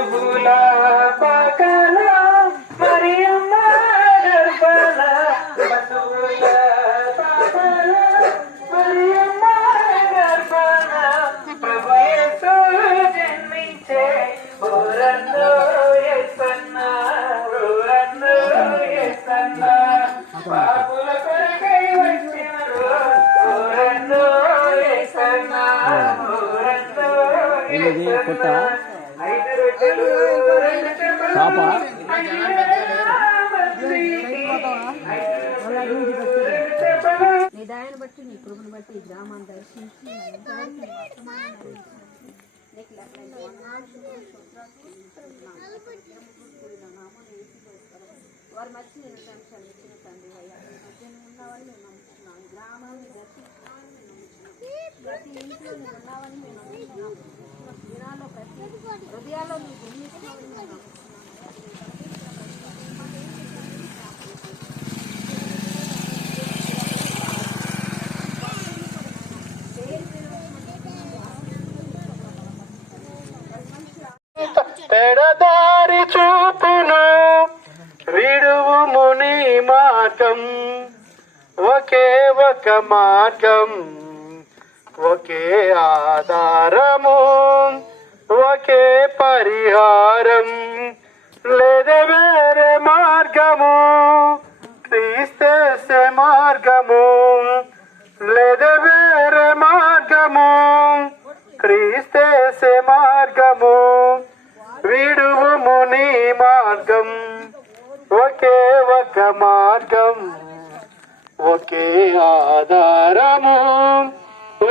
పసుపుల పాకల మరియమ్మ గర్భాన పసుపుల పాకల మరియమ్మ గర్భాన ప్రభు యేసు జన్మించే ఊరన్నా ఏసన్నా ఊరన్నా ఏసన్నా. పాపుల కొరకై వచ్చినరు ఊరన్నా ఏంటిది పాప? బట్టి నీ కృపను బట్టి ఈ గ్రామాన్ని దర్శించి మా ఇంతవరకు వారి మధ్య నేను సంక్షేమం ఇచ్చిన తండ్రి అయ్యా మధ్య నువ్వు మేము నమ్ముతున్నాం గ్రామాన్ని దర్శించాలని మేము నమ్ముతున్నాం ప్రతి ఇంట్లో నువ్వు ఉన్నావని మేము నమ్ముతున్నాం దినాల్లో తెడదారి పెడదారి చూపును విడువు ముని మార్గం. ఒకే ఒక మార్గం ఒకే ఆధారము. ఒకే పరిహారం. లేదా వేరే మార్గము క్రీస్తేసే మార్గము. లేదా వేరే మార్గము క్రీస్తేసే మార్గము. విడువు నీ మార్గం ఒకే ఒక మార్గం. ఒకే ఆధారము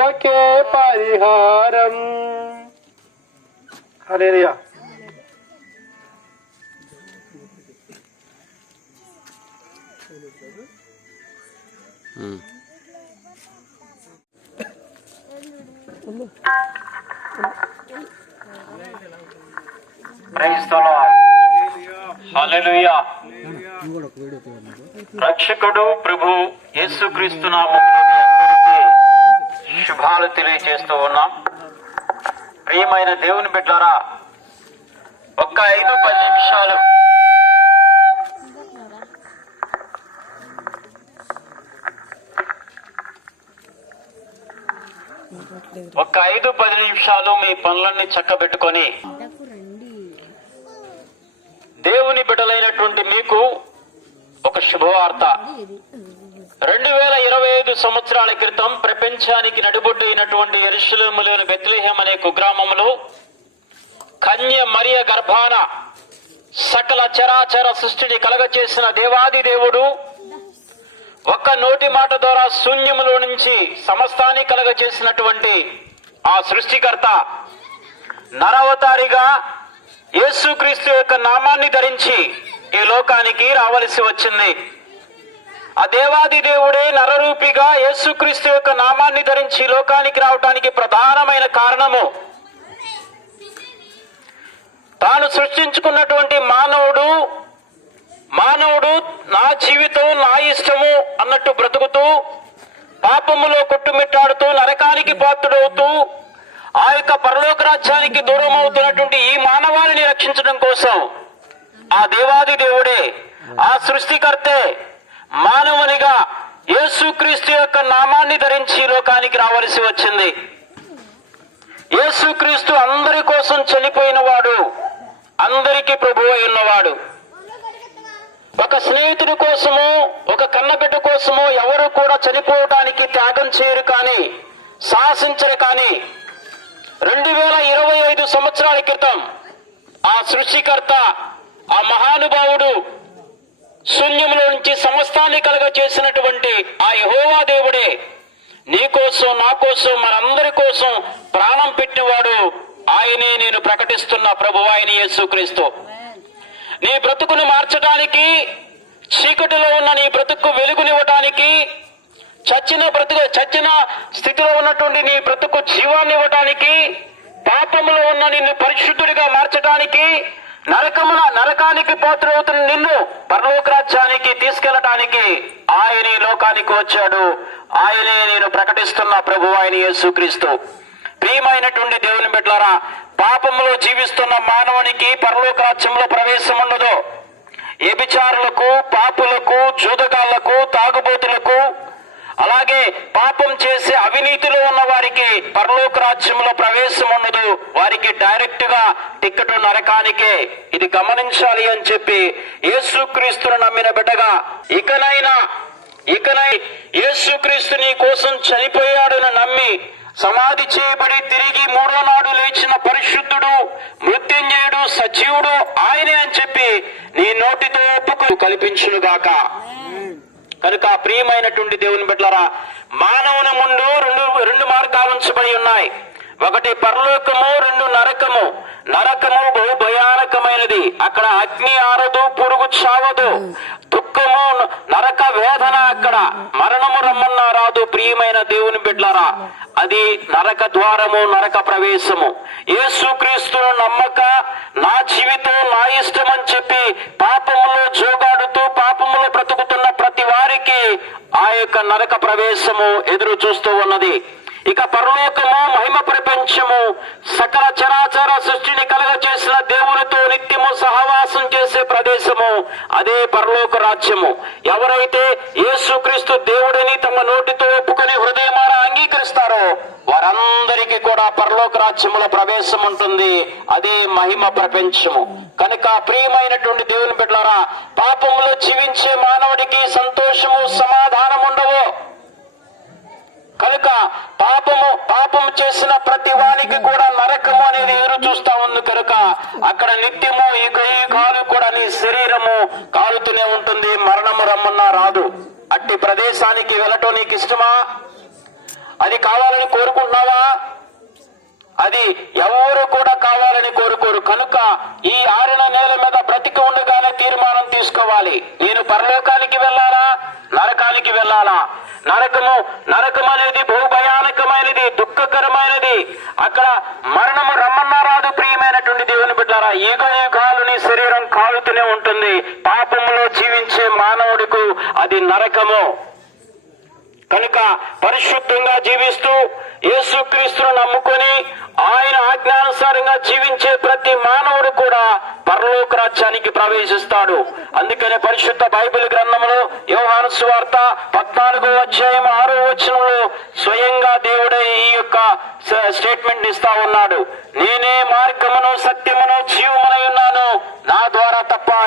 ఒకే పరిహారం. నాకు రక్షకుడు ప్రభు యేసుక్రీస్తు నామములో శుభాలు తెలియజేస్తూ ఉన్నాం. ప్రియమైన దేవుని బిడ్డారా ఒక్క ఐదు పది నిమిషాలు. ఒక ఐదు పది నిమిషాలు మీ పనులన్నీ చక్కబెట్టుకొని దేవుని బిడ్డలైనటువంటి మీకు ఒక శుభవార్త. రెండు వేల ఇరవై ఐదు సంవత్సరాల క్రితం ప్రపంచానికి నడుబొడ్డైనటువంటి ఎరుషులేములోని బెత్లిహేమ్ అనే కుగ్రామంలో కన్య మరియ గర్భాన సకల చరాచర సృష్టిని కలగచేసిన దేవాది దేవుడు ఒక్క నోటి మాట ద్వారా శూన్యములో నుంచి సమస్తాన్ని కలగచేసినటువంటి ఆ సృష్టికర్త నరవతారిగా యేసుక్రీస్తు యొక్క నామాన్ని ధరించి ఈ లోకానికి రావలసి వచ్చింది. ఆ దేవాది దేవుడే నరరూపిగా యేసుక్రీస్తు యొక్క నామాన్ని ధరించి లోకానికి రావడానికి ప్రధానమైన కారణము. తాను సృష్టించుకున్నటువంటి మానవుడు మానవుడు నా జీవితం నా ఇష్టము అన్నట్టు బ్రతుకుతూ పాపములో కొట్టుమిట్టాడుతూ నరకానికి పాత్రుడవుతూ ఆ యొక్క పరలోక రాజ్యానికి దూరం అవుతున్నటువంటి ఈ మానవాళిని రక్షించడం కోసం ఆ దేవాది దేవుడే ఆ సృష్టికర్తే మానవునిగా యేసుక్రీస్తు యొక్క నామాన్ని ధరించి లోకానికి రావలసి వచ్చింది. యేసుక్రీస్తు అందరి కోసం చనిపోయిన వాడు అందరికీ ప్రభు అయి ఉన్నవాడు. ఒక స్నేహితుడి కోసము ఒక కన్నబిడ్డ కోసము ఎవరు కూడా చనిపోవటానికి త్యాగం చేయరు కానీ సాహసించరు కానీ రెండు వేల ఇరవై ఐదు సంవత్సరాల క్రితం ఆ సృష్టికర్త ఆ మహానుభావుడు శూన్యంలో నుంచి సమస్తాన్ని కలగ చేసినటువంటి ఆ యహోవా దేవుడే. నీ కోసం నా కోసం మనందరి కోసం ప్రాణం పెట్టినవాడు ఆయనే నేను ప్రకటిస్తున్న ప్రభు ఆయన యేసుక్రీస్తు నీ బ్రతుకును మార్చడానికి చీకటిలో ఉన్న నీ బ్రతుకు వెలుగునివ్వటానికి చచ్చిన బ్రతుకు చచ్చిన స్థితిలో ఉన్నటువంటి నీ బ్రతుకు జీవాన్ని ఇవ్వటానికి పాపములో ఉన్న నిన్ను పరిశుద్ధుడిగా మార్చడానికి నరకముల నరకానికి పాత్రవుతున్న నిన్ను పరలోక రాజ్యానికి తీసుకెళ్ళటానికి ఆయన లోకానికి వచ్చాడు. ఆయనే నేను ప్రకటిస్తున్న ప్రభు ఆయన యేసుక్రీస్తు. ప్రియమైనటువంటి దేవుని బిడ్డలారా పాపములో జీవిస్తున్న మానవునికి పరలోక రాజ్యంలో ప్రవేశం ఉండదు. వ్యభిచారులకు పాపులకు జూదగాళ్ళకు తాగుబోతులకు అలాగే పాప చేసే అవినీతిలో ఉన్న వారికి పరలోక రాజ్యంలో ప్రవేశం ఉండదు వారికి డైరెక్ట్గా టిక్కెట్ నరకానికే ఇది గమనించాలి అని చెప్పి యేసుక్రీస్తును నమ్మిన బిడ్డగా ఇకనైనా ఇకనై యేసుక్రీస్తు నీ కోసం చనిపోయాడని నమ్మి సమాధి చేయబడి తిరిగి మూడో నాడు లేచిన పరిశుద్ధుడు మృత్యుంజయుడు సజీవుడు ఆయనే అని చెప్పి నీ నోటితో ఒప్పుకు కల్పించునుగాక. కనుక ప్రియమైనటువంటి దేవుని బిడ్డలరా మానవుని ముందు రెండు రెండు మార్గాలు ఉంచబడి ఉన్నాయి. ఒకటి పరలోకము రెండు నరకము. నరకము బహు భయానకమైనది. అక్కడ అగ్ని ఆరదు పురుగు చావదు. దుఃఖము నరక వేదన అక్కడ. మరణము రమ్మన్నా రాదు ప్రియమైన దేవుని బిడ్లరా అది నరక ద్వారము నరక ప్రవేశము. యేసుక్రీస్తును నమ్మక నా జీవితం నా ఇష్టం అని చెప్పి పాపం యొక్క నరక ప్రవేశము ఎదురు చూస్తూ ఉన్నది. ఇక పరలోకము మహిమ ప్రపంచము సకల చరాచర సృష్టిని కలగ చేసిన దేవునితో నిత్యము సహవాసం చేసే ప్రదేశము అదే పరలోక రాజ్యము. ఎవరైతే యేసుక్రీస్తు దేవుడిని తమ నోటితో ఒప్పుకొని హృదయమారా అంగీకరిస్తారో వారందరికీ కూడా పరలోక రాజ్యముల ప్రవేశం ఉంటుంది. అదే మహిమ ప్రపంచము. కనుక ప్రియమైనటువంటి దేవుని బిడ్డలారా పాపములో జీవించే మానవుడికి సంతోషము సమాధానం ఉండవు. కనుక పాపము పాపము చేసిన ప్రతి వానికి కూడా నరకము అనేది ఎదురు చూస్తా ఉంది కనుక అక్కడ నిత్యము ఈ కాలు కూడా నీ శరీరము కాలుతూనే ఉంటుంది. మరణము రమ్మన్నా రాదు. అట్టి ప్రదేశానికి వెళ్ళటం నీకు ఇష్టమా అది కావాలని కోరుకుంటున్నావా? అది ఎవరు కూడా కావాలని కోరుకోరు. కనుక ఈ ఆరిన నేల మీద బ్రతికి ఉండగానే తీర్మానం తీసుకోవాలి. నేను పరలోకానికి వెళ్ళాలా? నరకానికి వెళ్ళాలా? నరకము నరకం అనేది బహుభయానకమైనది దుఃఖకరమైనది. అక్కడ మరణము రమ్మన్నారాదు ప్రియమైనటువంటి దేవుని బిడ్డారా యుగ యుగాలు నీ శరీరం కాలుతూనే ఉంటుంది. పాపములో జీవించే మానవుడికు అది నరకము. కనుక పరిశుద్ధంగా జీవిస్తూ యేసుక్రీస్తును నమ్ముకొని ఆయన ఆజ్ఞానుసారంగా జీవించే ప్రతి మానవుడు కూడా పరలోక రాజ్యానికి ప్రవేశిస్తాడు. అందుకనే పరిశుద్ధ బైబిల్ గ్రంథంలో యోహాను సువార్త పద్నాలుగో అధ్యాయం ఆరో వచనంలో స్వయంగా దేవుడే ఈ యొక్క స్టేట్మెంట్ ఇస్తా ఉన్నాడు. నేనే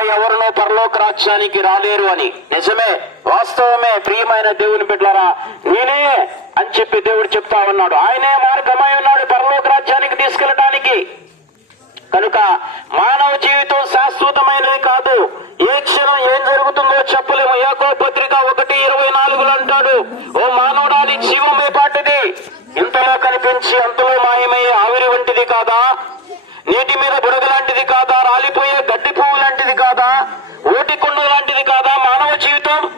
ఎవరునో పరలోక రాజ్యానికి రాలేరు అని. నిజమే వాస్తవమే ప్రియమైన దేవుని బిడ్డలారా నేనే అని చెప్పి దేవుడు చెప్తా ఉన్నాడు. ఆయనే మార్గమై ఉన్నాడు పరలోక రాజ్యానికి తీసుకెళ్ళడానికి కనుక మానవ జీవితం శాశ్వతమైనది కాదు. ఏ క్షణం ఏం జరుగుతుందో చెప్పలేము. ఏకో పత్రిక ఒకటి ఇరవై నాలుగులు అంటాడు ఓ మానవుడాలి జీవమే పాటిది. ఇంతలో కనిపించి అంతలో మాయమయ్యే ఆవిరి వంటిది కాదా? నీటి మీద బుడగ లాంటిది కాదా రాలిపోయే గడ్డి పువ్వు లాంటిది కాదా ఓటి కొండ లాంటిది కాదా మానవ జీవితం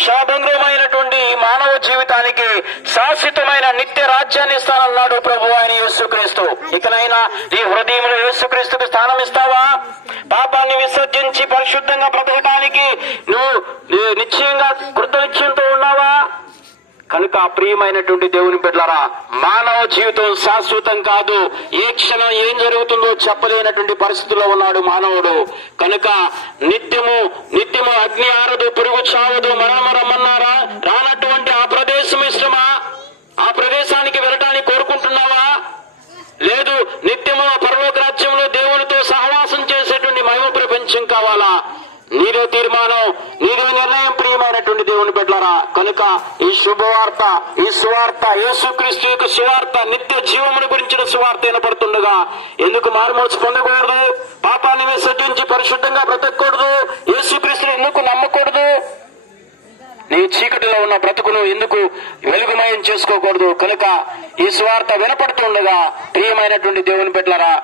కనుక ఈ మానవ జీవితానికి శాశ్వతమైన నిత్య రాజ్యాన్ని ఇస్తానన్నాడు ప్రభు ఆయన యేసుక్రీస్తు. ఇకనైనా నీ హృదయంలో యేసుక్రీస్తుకు స్థానం ఇస్తావా? పాపాన్ని విసర్జించి పరిశుద్ధంగా బ్రతకటానికి నువ్వు నిశ్చయంగా కృతనిశ్చయంతో కనుక ప్రియమైనటువంటి దేవుని బిడ్డలారా మానవ జీవితం శాశ్వతం కాదు. ఏ క్షణం ఏం జరుగుతుందో చెప్పలేనటువంటి పరిస్థితిలో ఉన్నాడు మానవుడు. కనుక నిత్యము నిత్యము అగ్ని ఆరదు పురుగు చావదు మరణము రమ్మన్నారా రానటువంటి ఆ ప్రదేశం ఇష్టమా ఆ ప్రదేశానికి వెళ్ళటానికి కోరుకుంటున్నావా? లేదు నిత్యము ఆ పరలోక రాజ్యంలో దేవునితో సహవాసం చేసేటువంటి మహిమ ప్రపంచం కావాలా? నీదే తీర్మానం నీదే నిర్ణయం ప్రియమైనటువంటి దేవుని బిడ్డలారా. కనుక ఈ శుభవార్త ఈ సువార్త యేసుక్రీస్తు యొక్క సువార్త నిత్య జీవమును గురించిన సువార్త వినపడుతుండగా ఎందుకు మారుమోసి పొందకూడదు? పాపాన్ని విసర్జించి పరిశుద్ధంగా బ్రతకూడదు యేసుక్రీస్తుని ఎందుకు నమ్మకూడదు? నీ చీకటిలో ఉన్న బ్రతుకును ఎందుకు వెలుగుమయం చేసుకోకూడదు? కనుక ఈ సువార్త వినపడుతుండగా ప్రియమైనటువంటి దేవుని బిడ్డలారా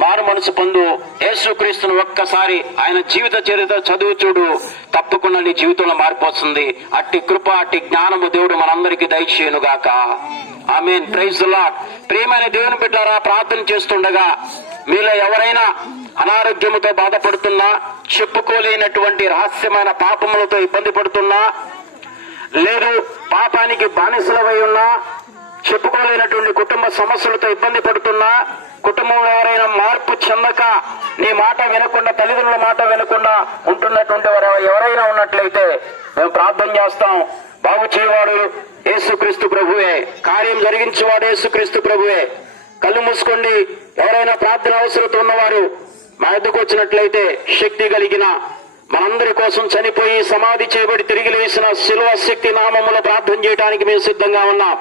మారు మనసు పొందు యేసుక్రీస్తును ఒక్కసారి ఆయన జీవిత చరిత్ర చదువు చూడు. తప్పకుండా నీ జీవితంలో మార్పు వస్తుంది. అట్టి కృప అట్టి జ్ఞానము దేవుడు మనందరికీ దయచేయునుగాక. మీన్ ప్రైజ్ లాట్ ప్రియమైన దేవుని బిడ్డారా ప్రార్థన చేస్తుండగా మీలో ఎవరైనా అనారోగ్యముతో బాధపడుతున్నా చెప్పుకోలేనటువంటి రహస్యమైన పాపములతో ఇబ్బంది పడుతున్నా లేదు పాపానికి బానిసలవై ఉన్నా చెప్పుకోలేనటువంటి కుటుంబ సమస్యలతో ఇబ్బంది పడుతున్నా కుటుంబంలో ఎవరైనా మార్పు చెందక నీ మాట వినకుండా తల్లిదండ్రుల మాట వినకుండా ఉంటున్నటువంటి వారు ఎవరైనా ఉన్నట్లయితే మేము ప్రార్థన చేస్తాం. బాగు చేయవాడు యేసుక్రీస్తు ప్రభువే. కార్యం జరిగించేవాడు యేసుక్రీస్తు ప్రభువే. కళ్ళు మూసుకోండి. ఎవరైనా ప్రార్థన అవసరత ఉన్నవారు మా ఎద్దుకు వచ్చినట్లయితే శక్తి కలిగిన మనందరి కోసం చనిపోయి సమాధి చేయబడి తిరిగి లేచిన శిలువ శక్తి నామములో ప్రార్థన చేయడానికి మేము సిద్ధంగా ఉన్నాం.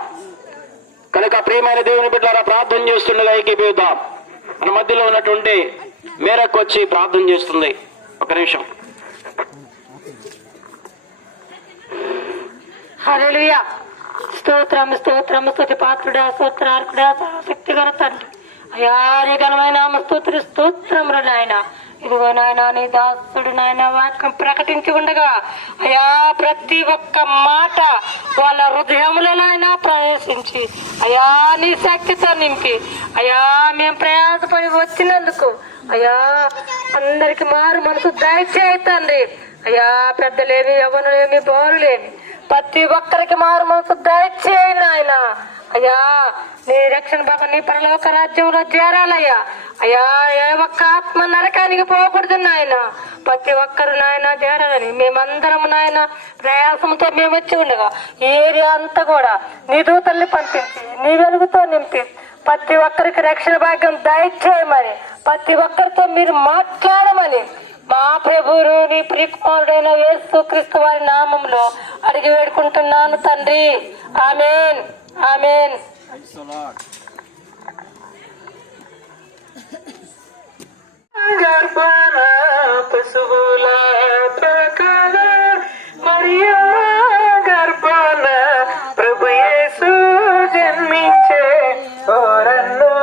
కనుక ప్రియమైన దేవుని బిడ్డారా ప్రార్థన చేస్తుండగా ఏకీపిద్దాం మన మధ్యలో ఉన్నటువంటి మేరకు వచ్చి ప్రార్థన చేస్తుంది. ఒక నిమిషం. హల్లెలూయా. స్తోత్రం స్తోత్రం స్తుతి పాత్రుడా స్తోత్రార్కుడా శక్తి గల తండ్రి. అయ్యా ఘనమైన స్తోత్ర స్తోత్రములు నాయన. ఇదిగో నాయన నీ దాసుడు నాయన వాక్యం ప్రకటించి ఉండగా అయ్యా ప్రతి ఒక్క మాట వాళ్ళ హృదయములో నాయన ప్రవేశించి అయ్యా నీ శక్తితో నింపి అయ్యా మేము ప్రయాసపడి వచ్చినందుకు అయ్యా అందరికి మారు మనసు దయచేయి తండ్రి. అయ్యా పెద్దలేమి యవనులేమి బోరులేమి ప్రతి ఒక్కరికి మారు మనసు దయచేయి ఆయన అయ్యా నీ రక్షణ భాగం నీ పరలోక రాజ్యంలో చేరాలయ్యా. అయ్యా ఏ ఒక్క ఆత్మ నరకానికి పోకూడదు నాయన. ప్రతి ఒక్కరు నాయన చేరాలని మేమందరం నాయన ప్రయాసంతో మేము వచ్చి ఉండగా ఏరియా అంతా కూడా నీ దూతల్ని పంపించి నీ వెలుగుతో నింపి ప్రతి ఒక్కరికి రక్షణ భాగ్యం దయచేయమని ప్రతి ఒక్కరితో మీరు మాట్లాడమని మా ప్రభువును నీ ప్రియకుమారుడైన యేసు క్రీస్తు వారి నామంలో అడిగి వేడుకుంటున్నాను తండ్రి. ఆమెన్. ఆమెన్ గర్భాన పశువుల ప్రకాల మరియా గర్భాన ప్రభు యేసు జన్మించే ఓరన్నో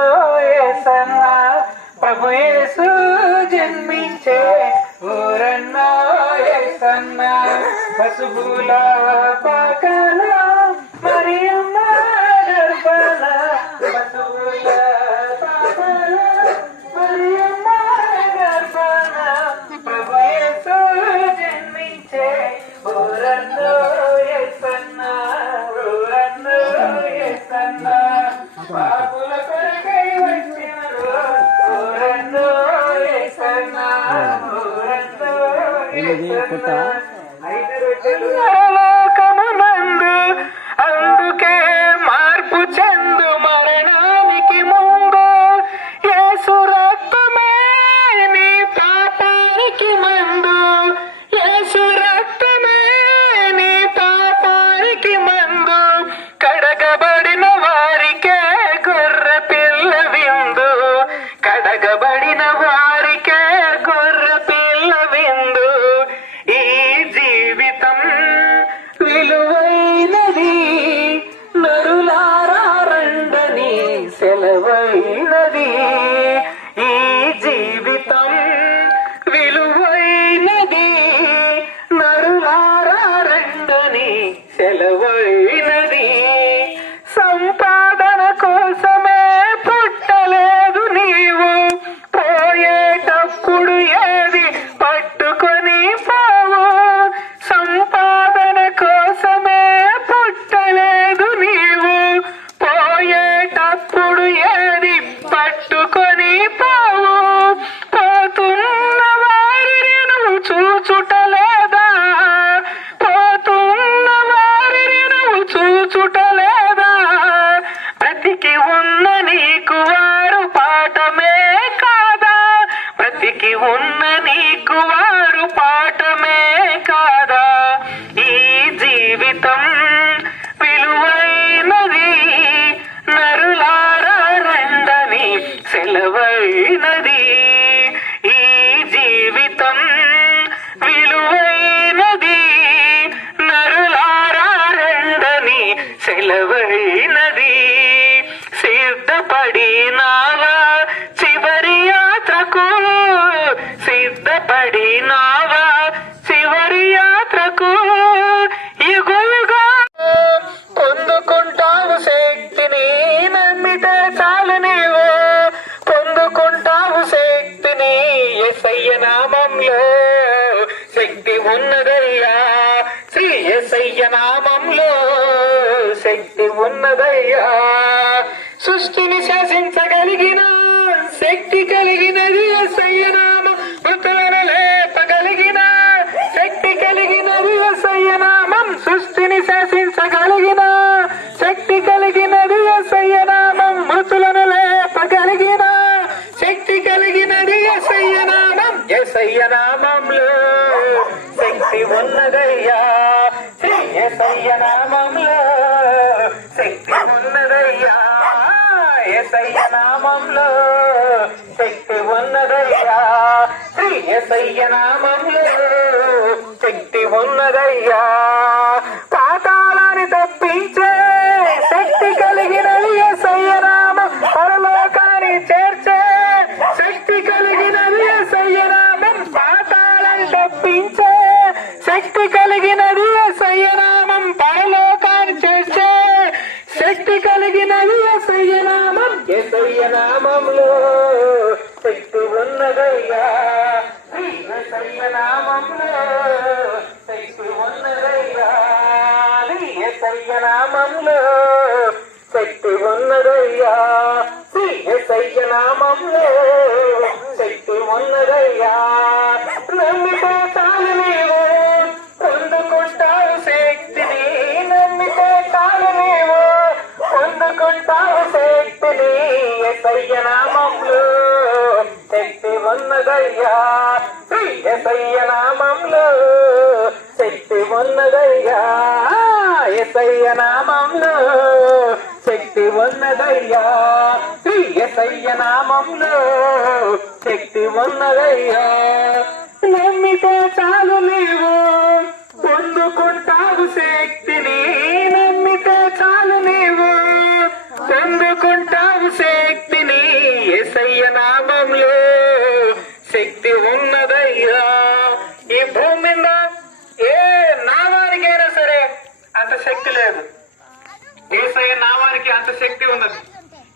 యేసన్న ప్రభు యేసు జన్మించే ఓరన్నో యేసన్న పశువుల ప్రకాల మరియమ్మ గర్భాన పశువుల ఉన్న నీకు వారు పాఠమే కాదా? ఈ జీవితం విలువైనది నరులారా రండని సెలవైనది. సృష్టిని శాసించగలిగిన శక్తి కలిగినది ఎస్ఐయ మృతులను లేపగలిగిన శక్తి కలిగినది ఎస్ఐయ సృష్టిని శాసించగలిగిన శక్తి కలిగినది ఎస్ఐయ మృతులను లేపగలిగిన శక్తి కలిగినది ఎస్ఐయ నామం. శక్తి ఉన్నదయ్యా. శ్రీ శక్తి ఉన్నదయ్యా. ఎసయ్య నామంలో శక్తి ఉన్నదయ్యా. శ్రీ ఎసయ్య నామంలో శక్తి ఉన్నదయ్యా. పాతాళాన్ని తప్పించే శక్తి కలిగిన ఎసయ్య నామం పరలోకాన్ని చేర్చే శక్తి కలిగిన ఎసయ్య నామం పాతాళాన్ని తప్పించే శక్తి కలిగినది ఎసయ్య నామం పరలోకాన్ని చేర్చే శక్తి కలిగినది ఎస్ఐయ నామం ఎస్ఐయ నామంలో శక్తి ఉన్నదయ్యా. శ్రీ ఎస్ఐయ నామంలో శక్తి ఉన్నదయ్యా. శ్రీ ఎస్ఐయ నామంలో శక్తి ఉన్నదయ్యా. శ్రీ ఎస్ఐయ నామంలో శక్తి ఉన్నదయ్యా. నమ్మితే చాలు నీవు. పొందుకుంటావు శక్తిని ఎసయ్య నామంలో శక్తి ఉన్నదయ్యా. శ్రీ ఎసయ్య నామంలో శక్తి ఉన్నదయ్యా. ఎసయ్య నామంలో శక్తి ఉన్నదయ్యా. శ్రీ ఎసయ్య నామంలో శక్తి ఉన్నదయ్యా. నమ్మితే చాలు నీవు పొందుకుంటావు శక్తిని. అంత ఉన్నది.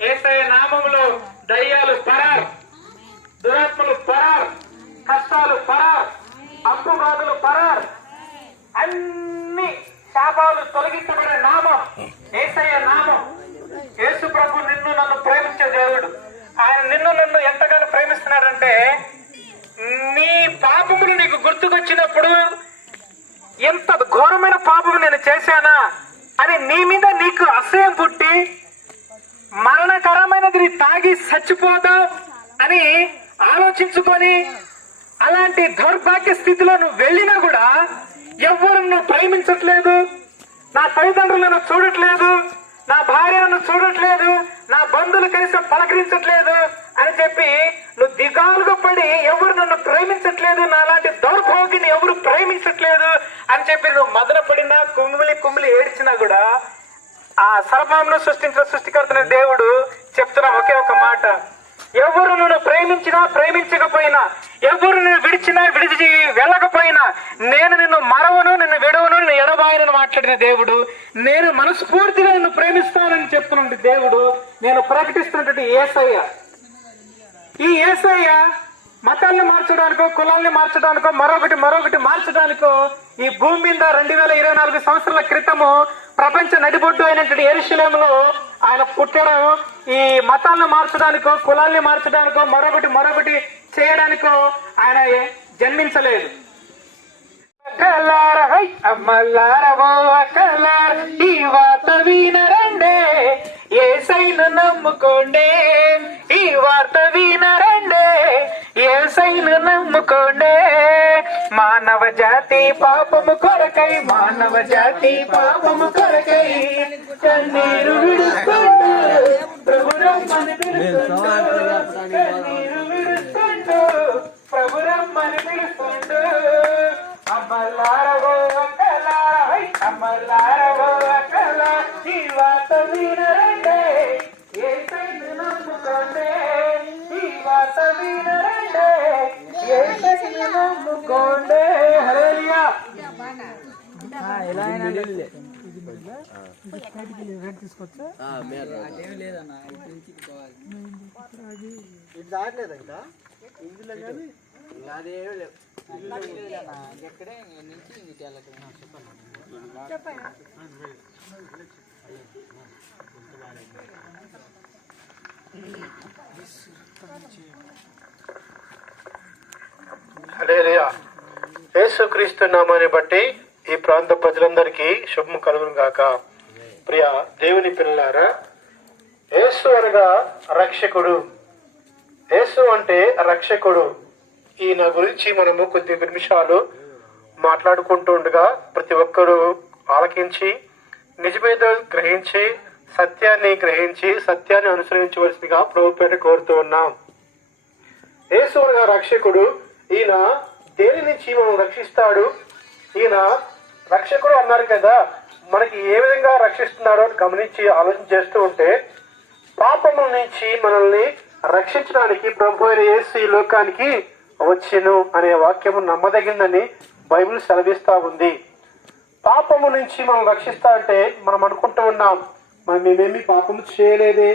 ఏసయ నామంలో దయ్యాలు పరార్ దురాత్మలు పరార్ కష్టాలు పరార్ అప్పు బాధలు పరారు. అన్ని శాపాలు తొలగించబడే నామం ఏసయ్య నామం. యేసు ప్రభు నిన్ను నన్ను ప్రేమించే దేవుడు. ఆయన నిన్ను నన్ను ఎంతగానో ప్రేమిస్తున్నాడంటే నీ పాపములు నీకు గుర్తుకొచ్చినప్పుడు ఎంత ఘోరమైన పాపము నేను చేశానా అని నీ మీద నీకు అసహ్యం పుట్టి మరణకరమైనది తాగి చచ్చిపోదాం అని ఆలోచించుకొని అలాంటి దౌర్భాగ్య స్థితిలో నువ్వు వెళ్ళినా కూడా ఎవ్వరు నువ్వు ప్రేమించట్లేదు. నా తల్లిదండ్రులను చూడట్లేదు. నా భార్యను చూడట్లేదు. నా బంధువులు కనీసం పలకరించట్లేదు అని చెప్పి నువ్వు దిగాలుగా పడి ఎవరు నన్ను ప్రేమించట్లేదు. నా లాంటి దౌర్భాగ్యని ఎవరు ప్రేమించట్లేదు అని చెప్పి నువ్వు మదన పడినా కుమ్మిలి కుమ్మిలి ఏడ్చినా కూడా ఆ సర్వమును సృష్టించిన సృష్టికర్తన దేవుడు చెప్తున్నా ఒకే ఒక మాట. ఎవరు నువ్వు ప్రేమించినా ప్రేమించకపోయినా ఎవరు నిన్ను విడిచినా విడిచి వెళ్ళకపోయినా నేను నిన్ను మరవను నిన్ను విడవను నిన్ను ఎడబాయనని మాట్లాడిన దేవుడు నేను మనస్ఫూర్తిగా నిన్ను ప్రేమిస్తానని చెప్తున్నటువంటి దేవుడు నేను ప్రకటిస్తున్నటువంటి ఏసయ్య. ఈ ఏసయ్య మతాల్ని మార్చడానికో కులాల్ని మార్చడానికో మరొకటి మరొకటి మార్చడానికో ఈ భూమి మీద రెండు వేల ఇరవై నాలుగు సంవత్సరాల క్రితము ప్రపంచ నడిబొడ్డు అయినటువంటి ఎరుశలేములో ఆయన పుట్టడం ఈ మతాలను మార్చడానికో కులాల్ని మార్చడానికో మరొకటి మరొకటి చేయడానికో ఆయన జన్మించలేదు. అక్కలార హై అమ్మలార ఈ నమ్ముకోండే ఈ వార్త వినరండే ఏసైను నమ్ముకోండే? మానవ జాతి పాపము కొరకై మానవ జాతి పాపము కొరకై కన్నీరు విడుస్తుండు. ప్రభురమ్మని కన్నీరు విడుస్తుండు. ప్రభురమ్మని పిలుస్తుండు. అమ్మలారవో అక్కలార అమ్మలారవో అక్కల ఈ వాత వినరండే. ఏసైను నమ్ముకోండే? ఈ వాత వినరండే. ఏ సైను నమ్ముకోండే హల్లెలూయా ఇది దాటలేదు ఇంకా? ఇందులో కానీ? అదేమీ లేవు. చెప్పండి. హల్లెలూయా యేసుక్రీస్తు నామాన్ని బట్టి ఈ ప్రాంత ప్రజలందరికీ శుభం కలుగును గాక. ప్రియ దేవుని పిల్లలారా యేసు అనగా రక్షకుడు. యేసు అంటే రక్షకుడు. ఈయన గురించి మనము కొద్ది నిమిషాలు మాట్లాడుకుంటూ ఉండగా ప్రతి ఒక్కరూ ఆలకించి నిజమేదో గ్రహించి సత్యాన్ని గ్రహించి సత్యాన్ని అనుసరించవలసిందిగా ప్రభుపేట కోరుతూ ఉన్నాం. యేసు అనగా రక్షకుడు. ఈయన దేని నుంచి మనం రక్షిస్తాడు? ఈయన రక్షకుడు అన్నారు కదా మనకి ఏ విధంగా రక్షిస్తున్నాడో అని గమనించి ఆలోచన చేస్తూ ఉంటే పాపముల నుంచి మనల్ని రక్షించడానికి ప్రభు అయిన యేసు ఈ లోకానికి వచ్చెను అనే వాక్యము నమ్మదగిందని బైబిల్ సెలవిస్తా ఉంది. పాపము నుంచి మనం రక్షిస్తా అంటే మనం అనుకుంటూ ఉన్నాం మరి మేమేమి పాపం చేయలేదే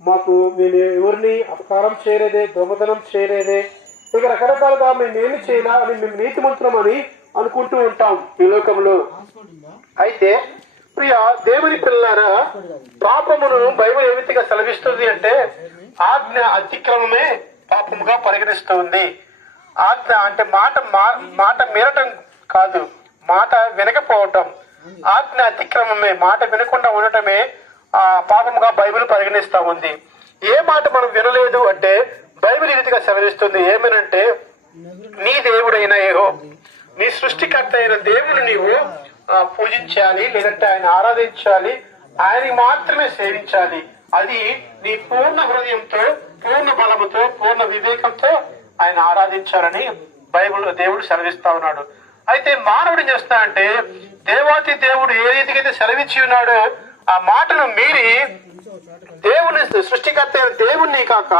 మాకు మేము ఎవరిని అపకారం చేయలేదే దొంగతనం చేయలేదే ఇక రకరకాలుగా మేమేమి చేయాలా అని మేము నీతిమంతులమని అనుకుంటూ ఉంటాం ఈ లోకంలో. అయితే ప్రియ దేవుని పిల్లారా పాపమును బైబిల్ ఏ విధంగా సెలవిస్తుంది అంటే ఆజ్ఞ అతిక్రమమే పాపముగా పరిగణిస్తుంది. ఆజ్ఞ అంటే మాట మా- మాట మీరటం కాదు మాట వినకపోవటం. ఆజ్ఞ అతిక్రమమే మాట వినకుండా ఉండటమే ఆ పాపముగా బైబిల్ పరిగణిస్తా ఉంది. ఏ మాట మనం వినలేదు అంటే బైబిల్ రీతిగా సెలవిస్తుంది ఏమనంటే నీ దేవుడైన ఏహో నీ సృష్టికర్త అయిన దేవుని నీవు పూజించాలి లేదంటే ఆయన ఆరాధించాలి ఆయనకి మాత్రమే సేవించాలి. అది నీ పూర్ణ హృదయంతో పూర్ణ బలముతో పూర్ణ వివేకంతో ఆయన ఆరాధించాలని బైబిల్ దేవుడు సెలవిస్తా ఉన్నాడు. అయితే మానవుడు చేస్తా అంటే దేవాతి దేవుడు ఏ రీతికైతే సెలవిచ్చి ఉన్నాడో ఆ మాటను మీరి దేవుని సృష్టికర్త అయిన దేవుణ్ణి కాక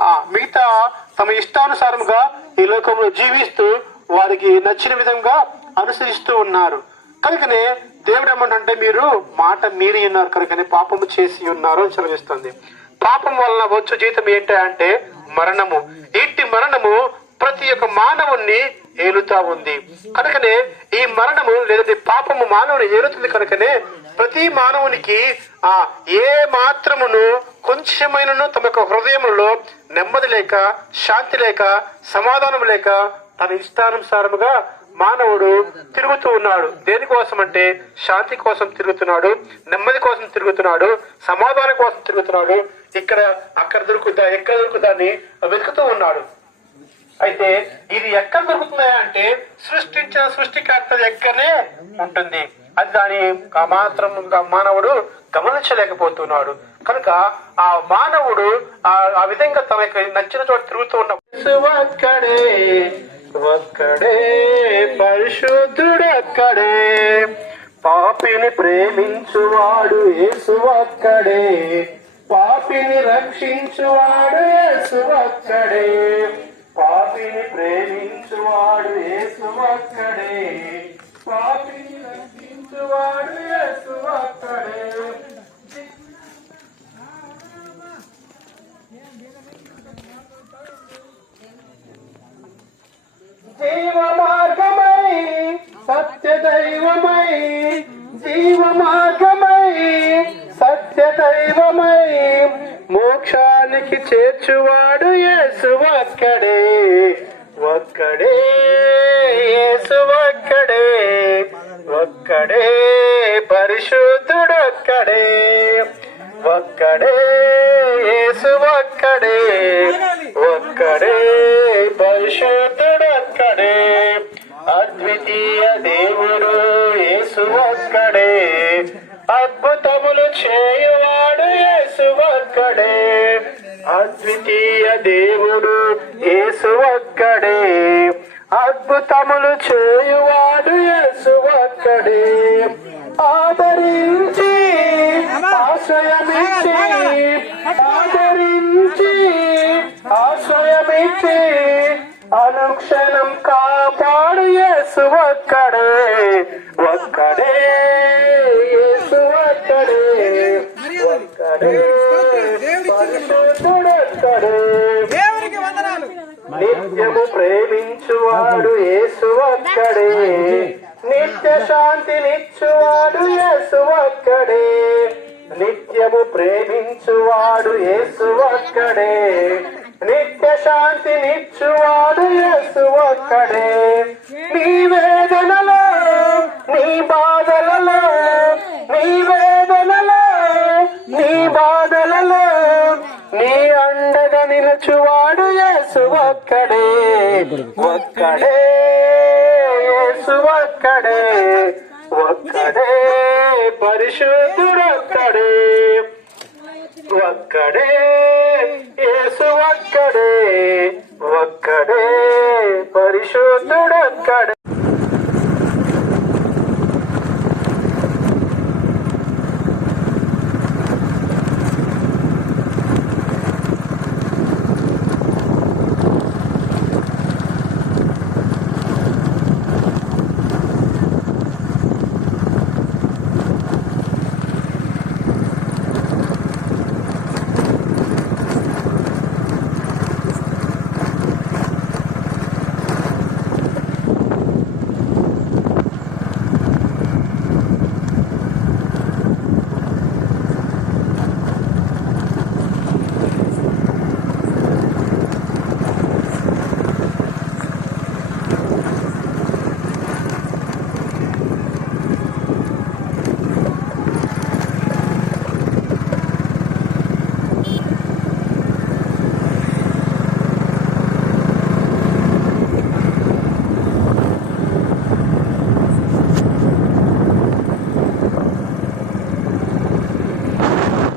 ఆ మిగతా తమ ఇష్టానుసారంగా ఈ లోకంలో జీవిస్తూ వారికి నచ్చిన విధంగా అనుసరిస్తూ ఉన్నారు. కనుకనే దేవుడు ఏమంటే మీరు మాట మీరి ఉన్నారు కనుకనే పాపము చేసి ఉన్నారు అని సెలవిస్తుంది. పాపం వలన వచ్చు జీతం ఏంటి అంటే మరణము. ఇట్టి మరణము ప్రతి ఒక్క మానవుణ్ణి ఏలుతా ఉంది. కనుకనే ఈ మరణము లేదంటే పాపము మానవుని ఏలుతుంది కనుకనే ప్రతి మానవునికి ఆ ఏ మాత్రమును కొంచెమైనను తమ యొక్క హృదయములో నెమ్మది లేక శాంతి లేక సమాధానం లేక తన ఇష్టానుసారముగా మానవుడు తిరుగుతూ ఉన్నాడు. దేనికోసం అంటే శాంతి కోసం తిరుగుతున్నాడు నెమ్మది కోసం తిరుగుతున్నాడు సమాధానం కోసం తిరుగుతున్నాడు ఇక్కడ అక్కడ దొరుకుతా ఎక్కడ దొరుకుతా అని వెతుకుతూ ఉన్నాడు. అయితే ఇది ఎక్కడ దొరుకుతున్నాయా అంటే సృష్టించిన సృష్టికర్త ఎక్కడనే ఉంటుంది. అది దాని మాత్రం మానవుడు గమనించలేకపోతున్నాడు. కనుక ఆ మానవుడు ఆ విధంగా తనకి నచ్చిన చోట తిరుగుతూ ఉన్న ఒక్కడే ఒక్కడే పరిశుద్ధుడు అక్కడే పాపిని ప్రేమించువాడు యేసు ఒక్కడే పాపిని రక్షించువాడు యేసు ఒక్కడే. పాపిని ప్రేమించువాడు యేసు ఒక్కడే పాపిని రక్షించువాడు యేసు ఒక్కడే జీవ మార్గమై సత్య దైవమై జీవ మార్గమై సత్య దైవమై మోక్షానికి చేర్చువాడు యేసు ఒక్కడే ఒక్కడే యేసు ఒక్కడే ఒక్కడే పరిశుద్ధుడు ఒక్కడే ఒక్కడే యేసు ఒక్కడే. ఒక్కడే పరిశుద్ధుడు ఒక్కడే అద్వితీయ దేవుడు యేసు ఒక్కడే. అద్భుతములు చేయువాడు యేసు ఒక్కడే. అద్వితీయ దేవుడు యేసు ఒక్కడే. అద్భుతములు చేయువాడు యేసు ఒక్కడే. ఆదరించి ఆశ్రయమిచ్చి ఆదరించి ఆశ్రయమిచ్చి అనుక్షణం కాపాడు యేసు ఒక్కడే. ఒక్కడే యేసు ఒక్కడే. ఒక్కడే నిత్యము ప్రేమించువాడు యేసు ఒక్కడే నిత్య శాంతినిచ్చువాడు యేసు ఒక్కడే నిత్యము ప్రేమించువాడు యేసు ఒక్కడే నిత్య శాంతినిచ్చువాడు యేసు ఒక్కడే నీ వేదనలో నీ బాధలలో నీ వేదనలో నీ నీ అండగా నిలుచువాడు యేసు ఒక్కడే. ఒక్కడే. యేసు ఒక్కడే. ఒక్కడే. పరిశుద్ధుడొక్కడే. ఒక్కడే. యేసు ఒక్కడే. ఒక్కడే. పరిశుద్ధుడొక్కడే.